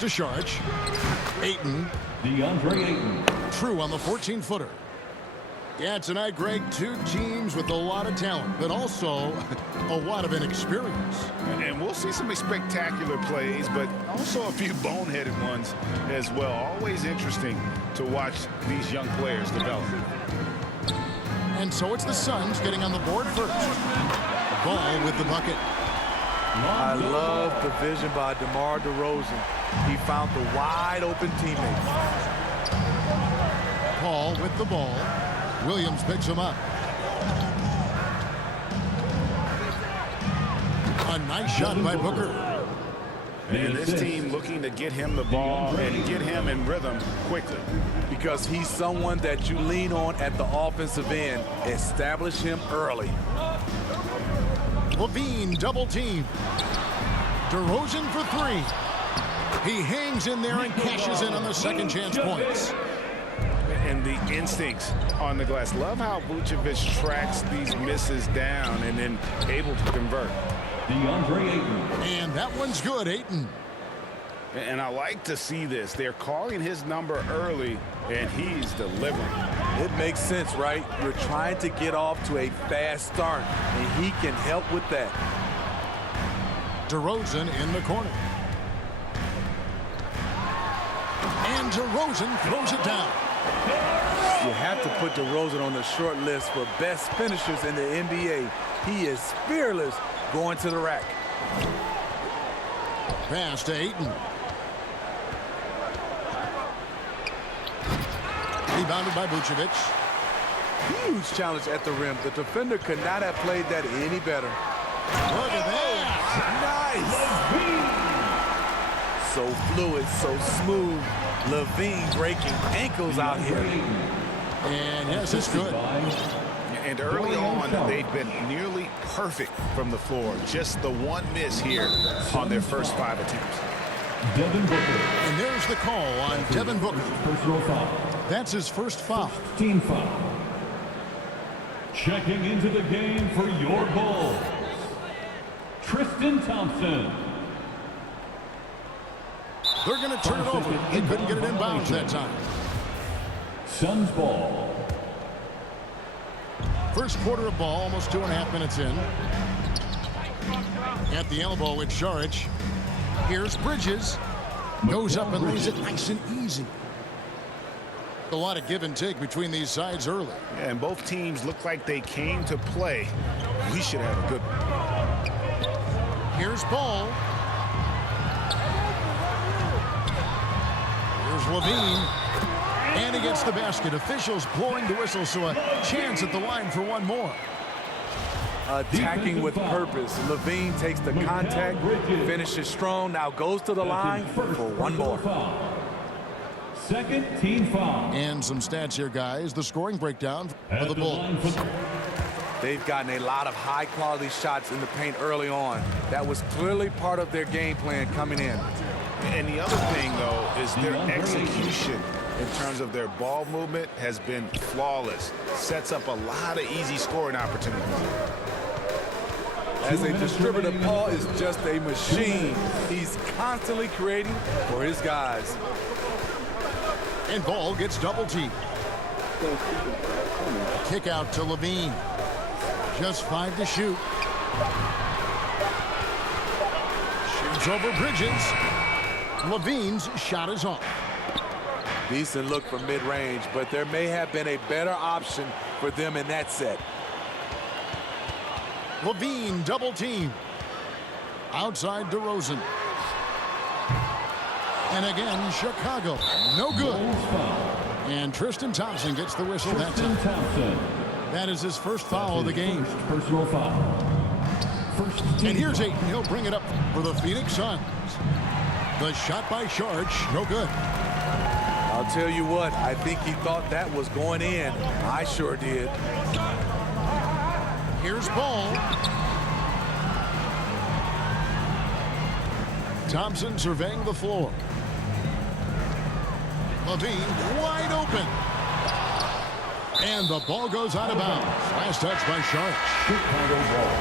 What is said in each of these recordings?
to Sharch. Ayton. DeAndre Ayton. True on the 14-footer. Yeah, tonight, Greg, two teams with a lot of talent, but also a lot of inexperience. And we'll see some spectacular plays, but also a few boneheaded ones as well. Always interesting to watch these young players develop. And so it's the Suns getting on the board first. Ball with the bucket. I love the vision by DeMar DeRozan. He found the wide open teammate. Paul with the ball. Williams picks him up. A nice shot by Booker. And this team looking to get him the ball and get him in rhythm quickly. Because he's someone that you lean on at the offensive end. Establish him early. Levine double team. DeRozan for three. He hangs in there and cashes in on the second chance points. And the instincts on the glass. Love how Vucevic tracks these misses down and then able to convert. DeAndre Ayton. And that one's good, Ayton. And I like to see this. They're calling his number early, and he's delivering. It makes sense, right? You're trying to get off to a fast start, and he can help with that. DeRozan in the corner. And DeRozan throws it down. You have to put DeRozan on the short list for best finishers in the NBA. He is fearless going to the rack. Pass to Ayton. Rebounded by Vucevic. Huge challenge at the rim. The defender could not have played that any better. Look at that. Nice. So fluid, so smooth. Levine breaking ankles out here. And yes, it's good. And early on, they've been nearly perfect from the floor. Just the one miss here on their first 5 attempts. Devin Booker. And there's the call on Devin Booker. Personal foul. That's his first foul. Team foul. Checking into the game for your Bulls, Tristan Thompson. They're going to turn it over. He couldn't get it in bounds that time. Suns ball. First quarter of ball, almost 2.5 minutes in. At the elbow with Saric. Here's Bridges. Goes up and lays it nice and easy. A lot of give and take between these sides early. Yeah, and both teams look like they came to play. We should have a good one. Here's Ball. Here's Levine. And he gets the basket. Officials blowing the whistle, so a chance at the line for one more. Attacking with purpose. Levine takes the contact, finishes strong, now goes to the line for one more. Second team foul. And some stats here, guys. The scoring breakdown for the Bulls. They've gotten a lot of high-quality shots in the paint early on. That was clearly part of their game plan coming in. And the other thing, though, is their execution in terms of their ball movement has been flawless. Sets up a lot of easy scoring opportunities. As a distributor, Paul is just a machine. He's constantly creating for his guys. And Ball gets double teamed. Kick out to Levine. Just 5 to shoot. Shoots over Bridges. Levine's shot is off. Decent look from mid-range, but there may have been a better option for them in that set. Levine double team. Outside DeRozan. And again, Chicago. No good. And Tristan Thompson gets the whistle that time. That is his first foul of the game. Personal foul. And here's Ayton. He'll bring it up for the Phoenix Suns. The shot by Saric, no good. I'll tell you what, I think he thought that was going in. I sure did. Here's Ball. Thompson surveying the floor. Levine wide open. And the ball goes out of bounds. Last touch by Sharp. Chicago ball.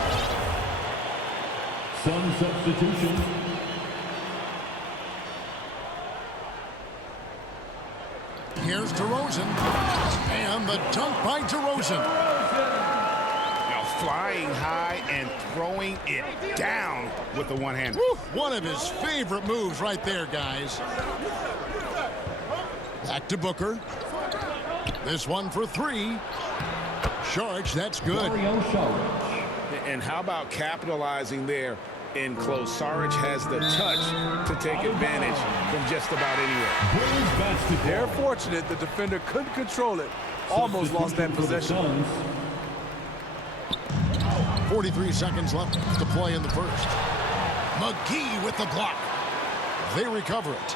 Sun substitution. Here's DeRozan. And the dunk by DeRozan. Now flying high and throwing it down with the one-hander. One of his favorite moves right there, guys. Back to Booker. This one for three. Sharge, that's good. And how about capitalizing there in close? Saric has the touch to take advantage from just about anywhere. They're fortunate the defender couldn't control it. Almost lost that possession. 43 seconds left to play in the first. McGee with the block. They recover it.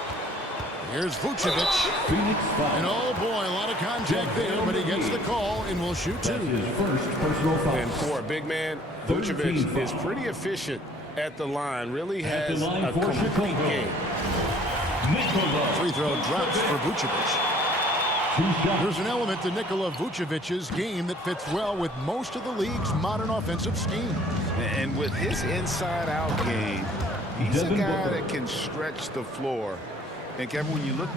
Here's Vucevic. And oh boy, a lot of contact there, but he gets the call and will shoot two. And for a big man, Vucevic is pretty efficient at the line. Really has a complete game. Free throw drops for Vucevic. There's an element to Nikola Vucevic's game that fits well with most of the league's modern offensive schemes. And with his inside-out game, he's a guy that can stretch the floor. And Kevin, when you look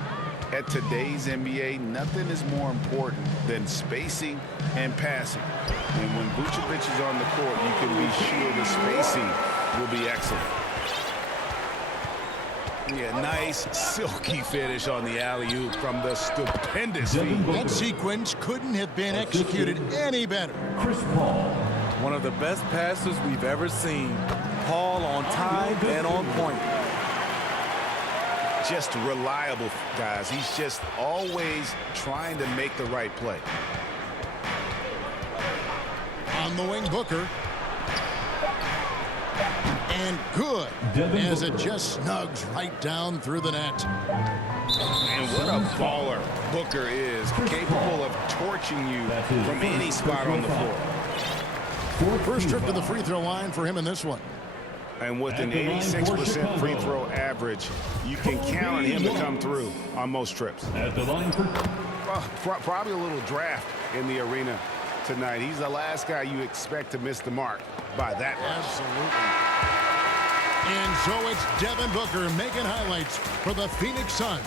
at today's NBA, nothing is more important than spacing and passing. And when Vucevic is on the court, you can be sure the spacing will be excellent. Yeah, nice silky finish on the alley-oop from the stupendous feed. That sequence couldn't have been executed any better. Chris Paul. One of the best passes we've ever seen. Paul on time and on point. Just reliable, guys. He's just always trying to make the right play. On the wing, Booker. And good, as it just snugs right down through the net. And what a baller Booker is, capable of torching you from any spot on the floor. First trip to the free throw line for him in this one. And with an 86% free throw average, you can count on him to come through on most trips. At the line for Probably a little draft in the arena tonight. He's the last guy you expect to miss the mark by that much. Absolutely. And so it's Devin Booker making highlights for the Phoenix Suns.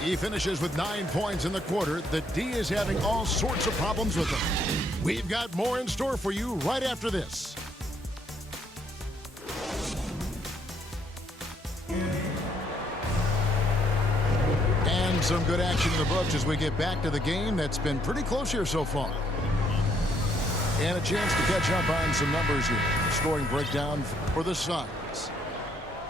He finishes with 9 points in the quarter. The D is having all sorts of problems with him. We've got more in store for you right after this. And some good action in the books as we get back to the game that's been pretty close here so far. And a chance to catch up on some numbers here. Scoring breakdown for the Suns.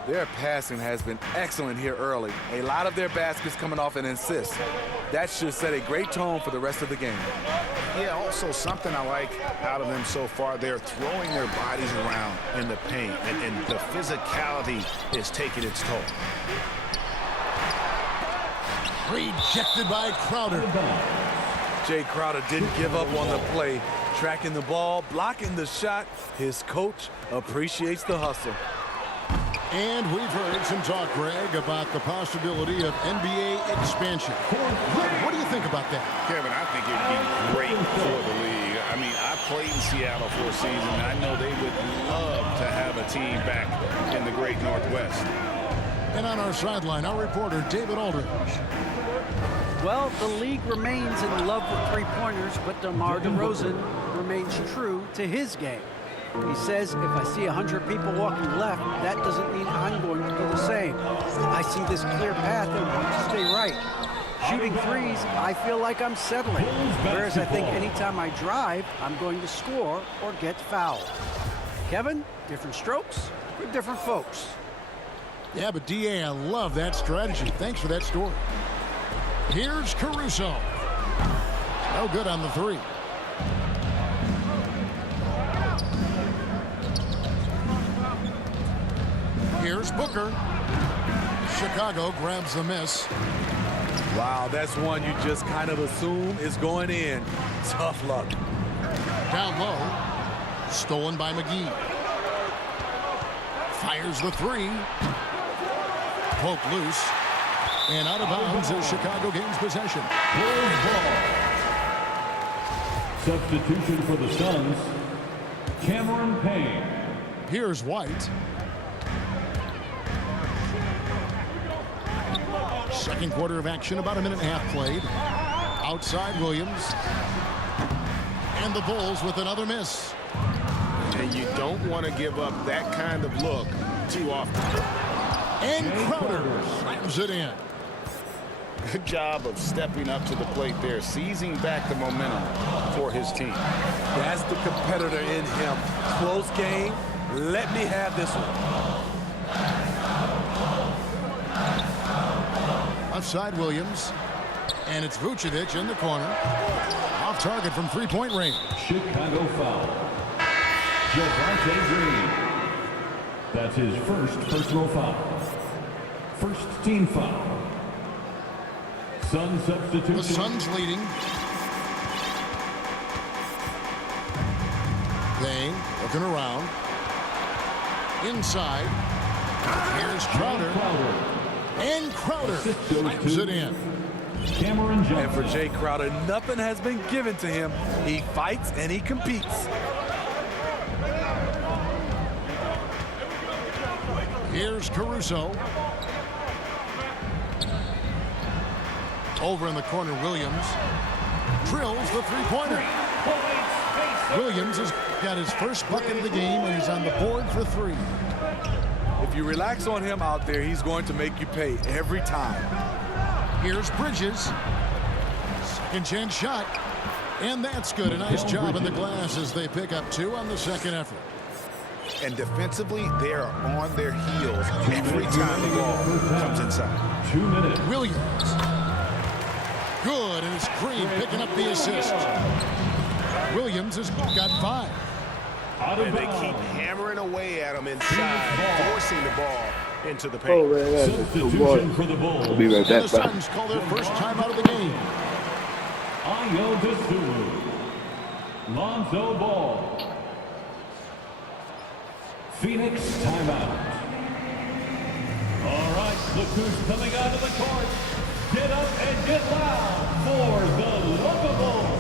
Their passing has been excellent here early. A lot of their baskets coming off an assist. That should set a great tone for the rest of the game. Yeah, also something I like out of them so far, they're throwing their bodies around in the paint, and the physicality is taking its toll. Rejected by Crowder. Jay Crowder didn't give up on the play. Tracking the ball, blocking the shot. His coach appreciates the hustle. And we've heard some talk, Greg, about the possibility of NBA expansion. What do you think about that? Kevin, I think it would be great for the league. I mean, I played in Seattle for a season, and I know they would love to have a team back in the great Northwest. And on our sideline, our reporter, David Aldridge. Well, the league remains in love with three-pointers, but DeMar DeRozan remains true to his game. He says, if I see 100 people walking left, that doesn't mean I'm going to do the same. I see this clear path and want to stay right. Shooting threes, I feel like I'm settling. Whereas I think anytime I drive, I'm going to score or get fouled. Kevin, different strokes for different folks. Yeah, but D.A., I love that strategy. Thanks for that story. Here's Caruso. No good on the three. Here's Booker. Chicago grabs the miss. Wow, that's one you just kind of assume is going in. Tough luck. Down low. Stolen by McGee. Fires the three. Poke loose. And out of bounds as Chicago gains possession. substitution for the Suns, Cameron Payne. Here's White. Second quarter of action, about a minute and a half played. Outside Williams. And the Bulls with another miss. And you don't want to give up that kind of look too often. And Crowder slams it in. Good job of stepping up to the plate there, seizing back the momentum for his team. That's the competitor in him. Close game. Let me have this one. Outside Williams. And it's Vucevic in the corner. Off target from three-point range. Chicago foul. Javante Green. That's his first personal foul. First team foul. Sun substitution. The Suns leading. Payne looking around. Inside. Here's Crowder. And Crowder slams it in. Cameron Johnson. And for Jay Crowder, nothing has been given to him. He fights and he competes. Here's Caruso. Over in the corner, Williams drills the three-pointer. Williams has got his first bucket of the game, and he's on the board for three. If you relax on him out there, he's going to make you pay every time. Here's Bridges. Second chance shot. And that's good. A nice job in the glass as they pick up two on the second effort. And defensively, they are on their heels every time the ball comes inside. 2 minutes. Williams. Good, and it's Green picking up the assist. Williams has got 5. And they keep hammering away at him inside, forcing the ball into the paint. Oh, man, that's Substitution for the Bulls. I'll be right And the back, bro. Suns call their first time out of the game. Ayo Dosunmu. Lonzo Ball. Phoenix timeout. All right, look who's coming out of the court. Get up and get loud for the Locables.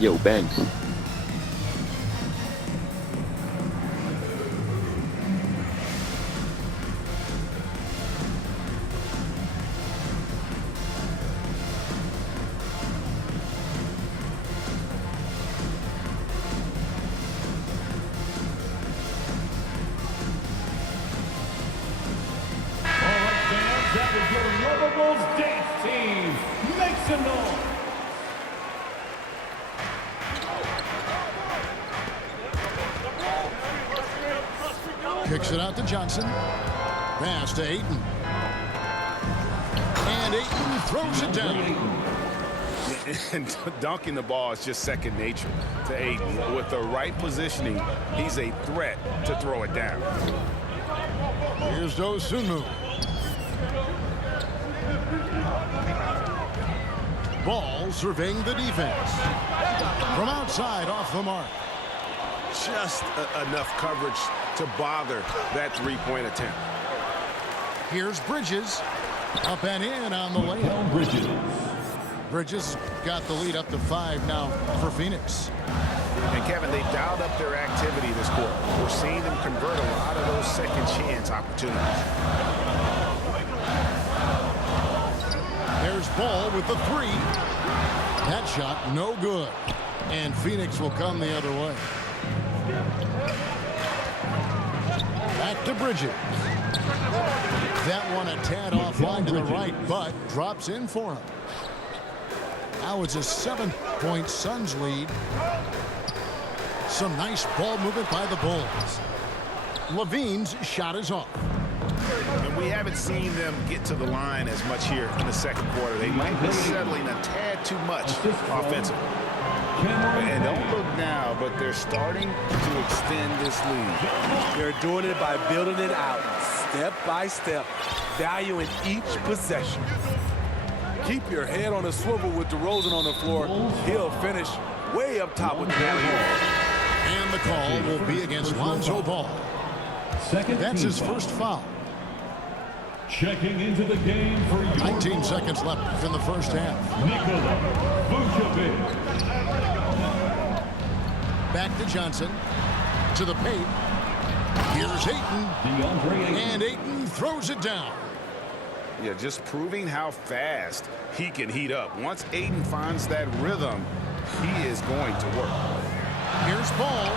Yo, Banks. That is your Locables dance team. Make some noise. Kicks it out to Johnson. Pass to Ayton. And Ayton throws it down. And dunking the ball is just second nature to Ayton. With the right positioning, he's a threat to throw it down. Here's Dosunmu. Ball surveying the defense. From outside, off the mark. Just enough coverage to bother that three-point attempt. Here's Bridges. Up and in on the layup. Bridges. Bridges got the lead up to 5 now for Phoenix. And Kevin, they've dialed up their activity this quarter. We're seeing them convert a lot of those second chance opportunities. There's Ball with the 3. That shot no good. And Phoenix will come the other way. Back to Bridges. That one a tad offline to the right, but drops in for him. Now it's a 7-point Suns lead. Some nice ball movement by the Bulls. Levine's shot is off. And we haven't seen them get to the line as much here in the second quarter. They might be settling a tad too much offensively. And don't look now, but they're starting to extend this lead. They're doing it by building it out, step by step, valuing each possession. Keep your head on a swivel with DeRozan on the floor. He'll finish way up top with the alley-oop. And the call will be against Lonzo Ball. Second That's team his first foul. Checking into the game for your 19 seconds left in the first half. Nikola Vucevic. Back to Johnson. To the paint. Here's Ayton. Deandre Ayton. And Ayton throws it down. Yeah, just proving how fast he can heat up. Once Ayton finds that rhythm, he is going to work. Here's ball.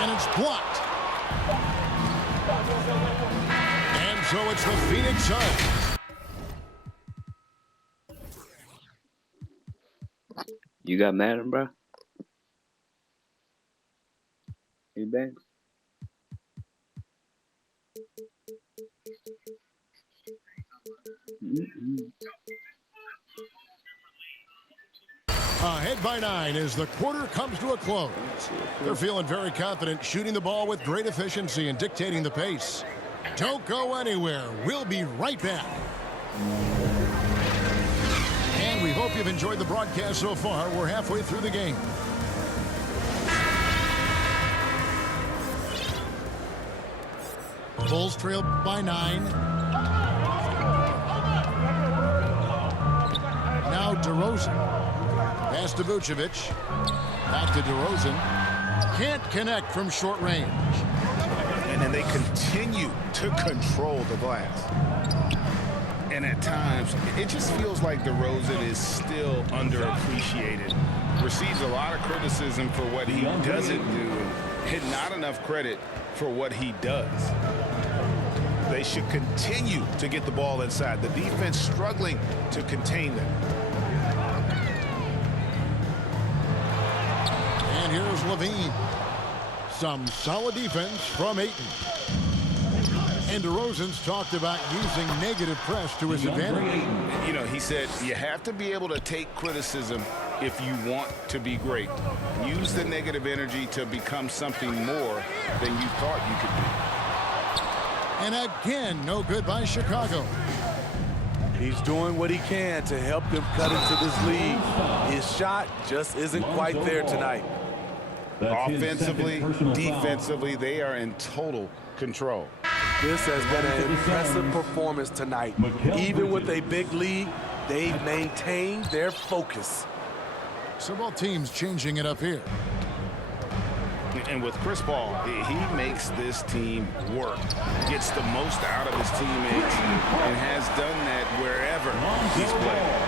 And it's blocked. And so it's the Phoenix Suns. You got Madden, bro? Hey, Banks? Ahead by 9 as the quarter comes to a close. They're feeling very confident, shooting the ball with great efficiency and dictating the pace. Don't go anywhere. We'll be right back. And we hope you've enjoyed the broadcast so far. We're halfway through the game. Bulls trail by 9. Now DeRozan. Pass to Vucevic. Back to DeRozan. Can't connect from short range. And then they continue to control the glass. And at times, it just feels like DeRozan is still underappreciated. Receives a lot of criticism for what he doesn't do, and not enough credit for what he does. They should continue to get the ball inside. The defense struggling to contain them. And here's Levine. Some solid defense from Ayton. And DeRozan's talked about using negative press to his advantage. You know, he said you have to be able to take criticism if you want to be great. Use the negative energy to become something more than you thought you could be. And again, no good by Chicago. He's doing what he can to help them cut into this lead. His shot just isn't quite there tonight. Offensively, defensively, they are in total control. This has been an impressive performance tonight. Even with a big lead, they've maintained their focus. So both teams changing it up here. And with Chris Paul, he makes this team work. Gets the most out of his teammates and has done that wherever he's played.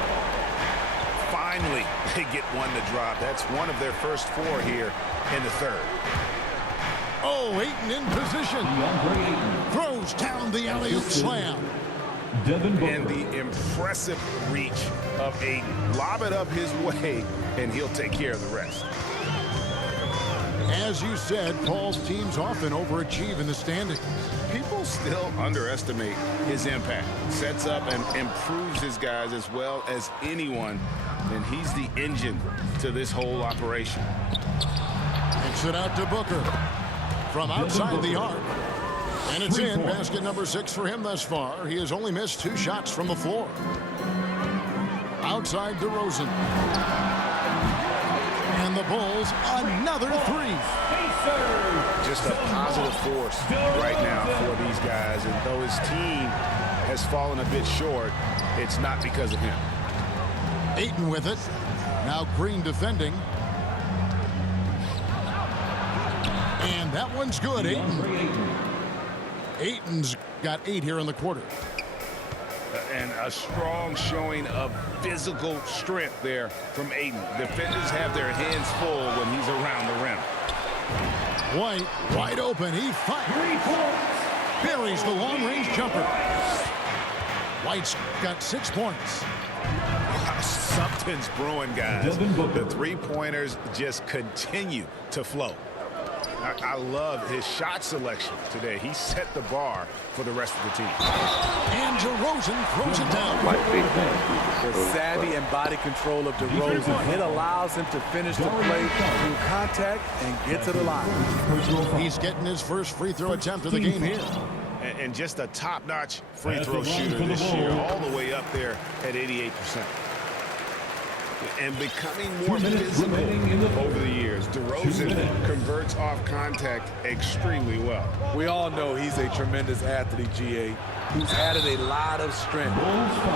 Finally, they get one to drop. That's one of their first 4 here in the third. Oh, Ayton in position. Throws down the alley-oop slam. Devin Booker. And the impressive reach of Ayton. Lob it up his way, and he'll take care of the rest. As you said, Paul's teams often overachieve in the standings. People still underestimate his impact. Sets up and improves his guys as well as anyone, and he's the engine to this whole operation. Kicks it out to Booker from outside the arc. And it's in. Basket number 6 for him thus far. He has only missed 2 shots from the floor. Outside DeRozan. And the Bulls, another 3. Just a positive force right now for these guys. And though his team has fallen a bit short, it's not because of him. Ayton with it. Now Green defending. And that one's good, Ayton. Ayton's got 8 here in the quarter. And a strong showing of physical strength there from Ayton. Defenders have their hands full when he's around the rim. White, wide open. He fires. Buries the long-range jumper. White's got 6 points. Something's brewing, guys. The three-pointers just continue to flow. I love his shot selection today. He set the bar for the rest of the team. And DeRozan throws it down. The savvy and body control of DeRozan, it allows him to finish the play through contact and get to the line. He's getting his first free throw attempt of the game here. And just a top-notch free throw shooter this year, all the way up there at 88%. And becoming more physical over the years. DeRozan converts off contact extremely well. We all know he's a tremendous athlete, GA. He's added a lot of strength.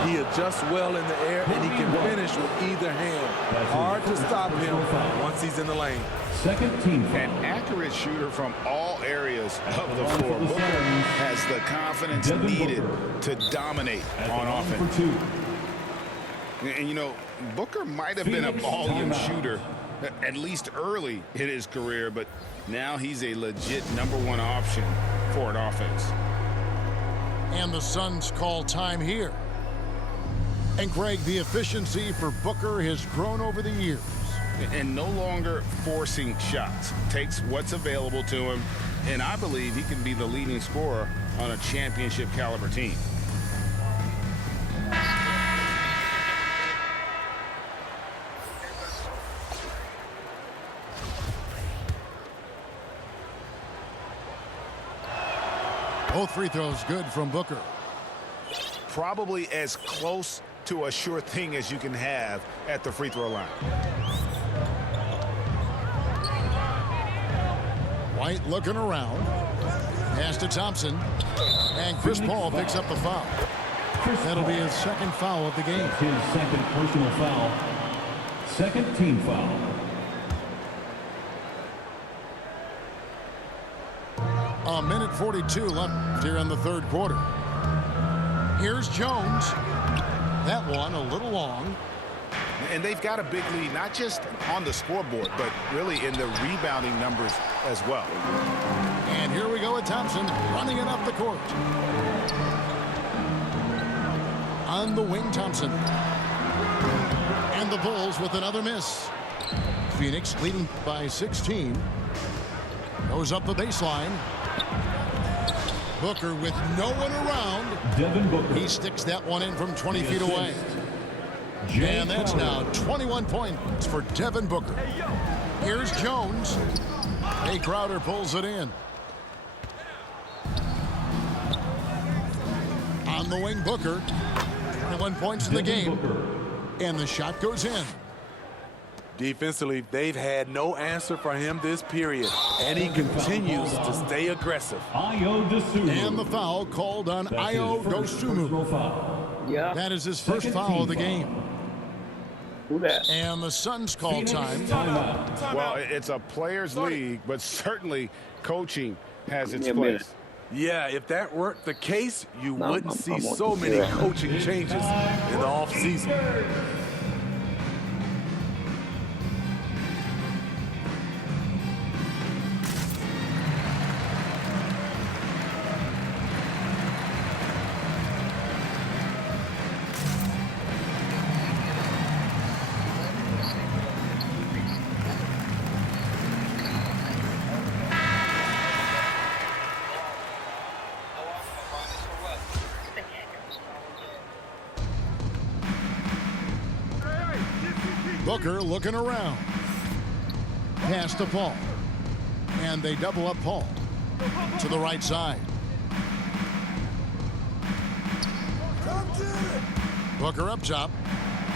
He adjusts well in the air, and he can finish with either hand. Hard to stop him once he's in the lane. Second team foul. An accurate shooter from all areas of the floor. Booker has the confidence needed to dominate on offense. And, you know, Booker might have been a volume shooter, at least early in his career, but now he's a legit #1 option for an offense. And the Suns call time here. And Greg, the efficiency for Booker has grown over the years. And no longer forcing shots. Takes what's available to him, and I believe he can be the leading scorer on a championship caliber team. Both free throws good from Booker. Probably as close to a sure thing as you can have at the free throw line. White looking around. Pass to Thompson. And Chris Paul picks up the foul. That'll be his second foul of the game. His second personal foul. Second team foul. A minute 42 left here in the third quarter. Here's Jones. That one a little long. And they've got a big lead, not just on the scoreboard, but really in the rebounding numbers as well. And here we go with Thompson running it up the court. On the wing, Thompson. And the Bulls with another miss. Phoenix leading by 16. Goes up the baseline. Booker with no one around. Devin Booker. He sticks that one in from 20 feet away. And that's now 21 points for Devin Booker. Here's Jones. Hey, Crowder pulls it in. On the wing, Booker. 21 points in the game. And the shot goes in. Defensively, they've had no answer for him this period, and he continues to stay aggressive. And the foul called on Ayo Dosunmu. Yeah. That is his first foul of the game. Who that? And the Suns call time. Well, it's a players' league, but certainly coaching has its Give me a minute. place. Yeah, if that weren't the case, you No, wouldn't I'm see on so the many field. coaching changes in the offseason. Booker looking around. Pass to Paul. And they double up Paul to the right side. Booker up top.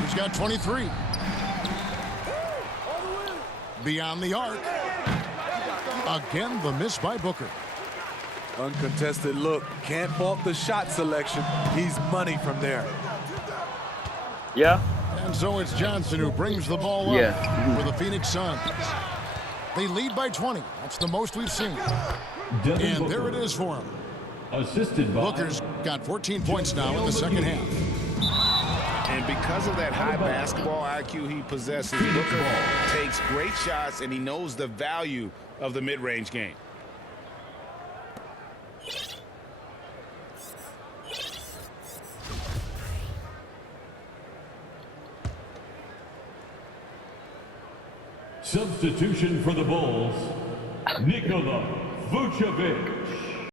He's got 23. Beyond the arc. Again, the miss by Booker. Uncontested look. Can't fault the shot selection. He's money from there. Yeah. And so it's Johnson who brings the ball up for the Phoenix Suns. They lead by 20. That's the most we've seen. And there it is for him. Assisted by Booker's got 14 points now in the second half. And because of that high basketball IQ he possesses, Booker takes great shots, and he knows the value of the mid-range game. substitution for the Bulls, Nikola Vucevic.